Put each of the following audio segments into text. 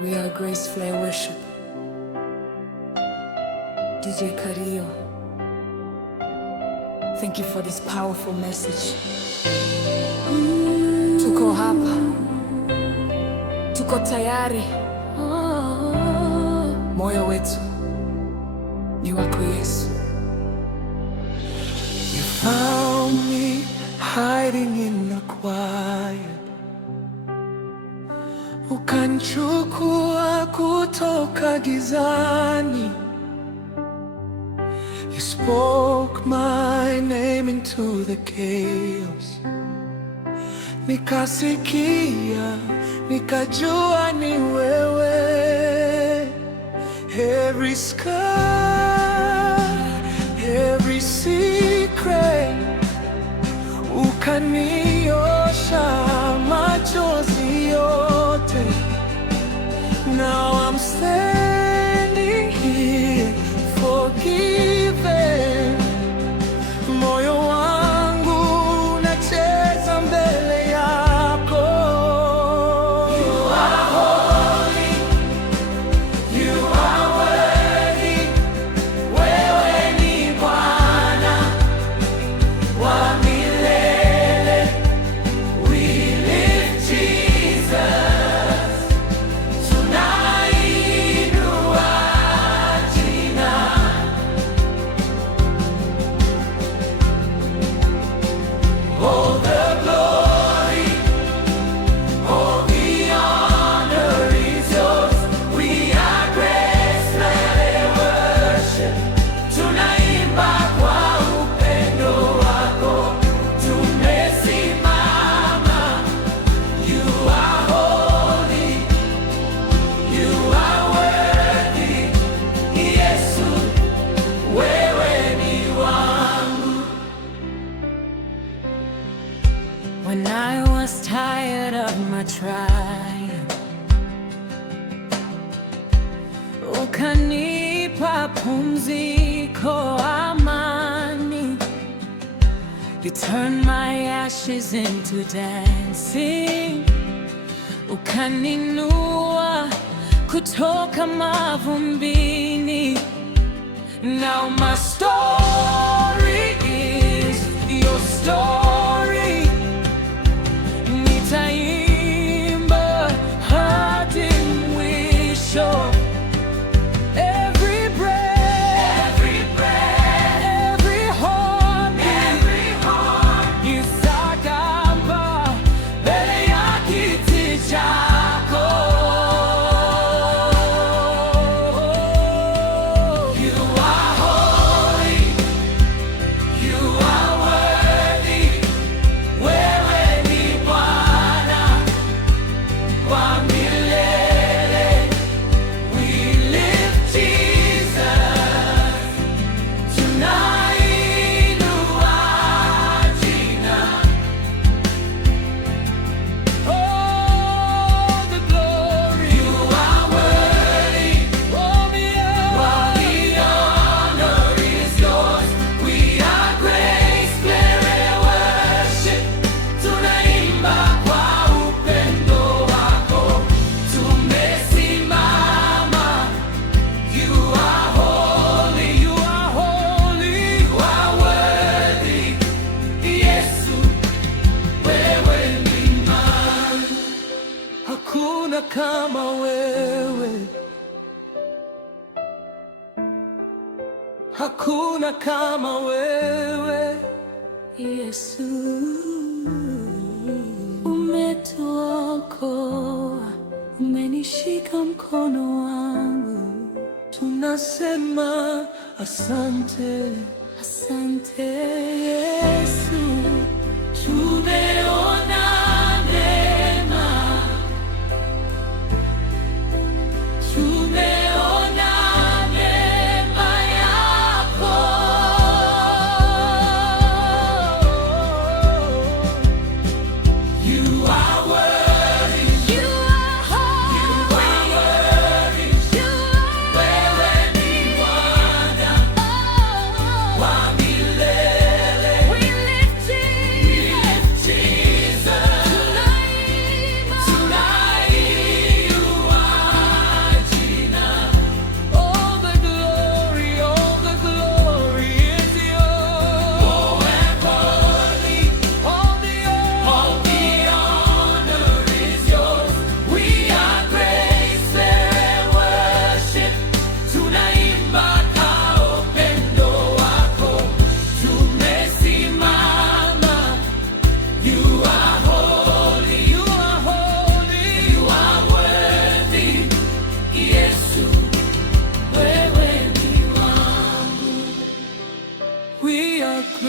We are Grace Flare Worship. DJ Kario, thank you for this powerful message. Tuko hapa, tuko tayari. Moyo wetu ni wako Yesu. You found me hiding in the quiet, ukanichukua kutoka gizani. You spoke my name into the chaos. Nikasikia, nikajua ni wewe. Every scar, every secret, ukaniosha machozi yote. Now I'm standing here forgiven. Moyo wangu unacheza mbele yako. You are holy, you are worthy. Wewe ni Bwana wa milele. We lift Jesus. Tunainua jina. All the glory, all the honor is yours. We are Grace Flare Worship. Tunaimba kwa upendo wako, tumesimama. You are holy, you are worthy. Yesu, wewe ni wangu. When I was tired of my trial, ukanipa pumziko, amani. You turned my ashes into dancing, ukaninua kutoka mavumbini. Now my story is your story. Nitaimba hadi mwisho. Every breath, every heartbeat, isakamba mbele ya kiti chako. You are holy, you are worthy. Wewe ni Bwana wa milele. We lift Jesus. Tunainua jina. All the glory. You are worthy. All the honor is yours. We are Grace Flare Worship. Tunaimba kwa upendo wako, tumesimama. You are holy, you are holy, you are worthy. Yesu, wewe ni imani. Hakuna kama wewe, hakuna kama wewe. Yesu, umetuokoa, umenishika mkono wangu. Tunasema asante, asante Yesu. Tumeona neema, tumeona neema yako. You are worthy, you are holy, you are worthy. Wewe ni Bwana wa milele. We lift Jesus.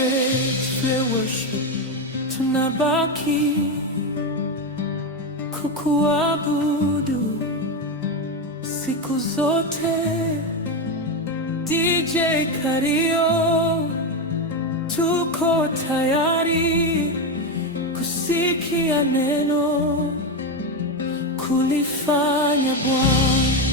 gates vya worship, tunabaki kukuabudu siku zote. DJ Kario, tuko tayari kusikia neno, kulifanya Bwana.